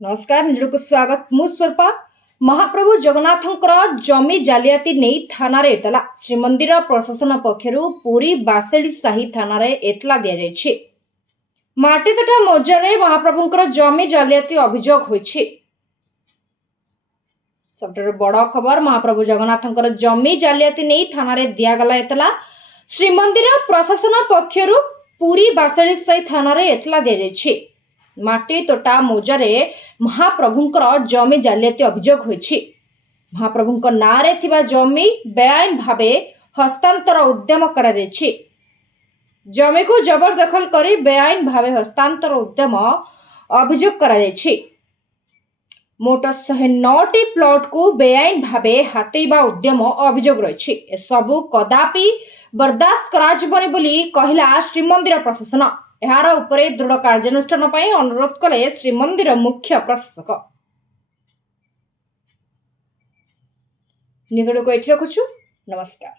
नमस्कार निजको स्वागत मु स्वरूपा महाप्रभु जगन्नाथंकर जमी जालियाती नहीं थाना रे एतला श्रीमंदिर प्रशासन पक्षरु पूरी बासेड़ी साही थाना रे एतला दिया जायछि। माटीतटा मौजारे महाप्रभुंकर जमी जालियाती अभियोग होइछि। सबठारु बड़ खबर महाप्रभु जगन्नाथंकर जमी जालियाती नहीं थाना रे दिया गला एतला श्रीमंदिर प्रशासन पक्षरु पूरी बासेड़ी साही थाना रे एतला दिया जायछि। माटी तोटा मौजारे महाप्रभुंकर जमी जालियाती अभियोग होइछि। महाप्रभुंक नारे थिबा जमी बेआईन भावे हस्तांतर उद्यम करा जायछि। जमी को जबरदखल करी बेआईन भावे हस्तांतर उद्यम अभियोग करा जायछि। मोट 109टी प्लॉट को बेआईन भावे हातेइबा उद्यम अभियोग रहिछि। ए सबु कदापि बर्दाश्त कराजिबनि बोली कहिला श्रीमंदिर प्रशासन। एहार उपरे दृढ़ कार्यानुष्ठान पई अनुरोध कले श्रीमंदिर मुख्य प्रशासक। निजोड़ को एठी रखुछु। नमस्कार।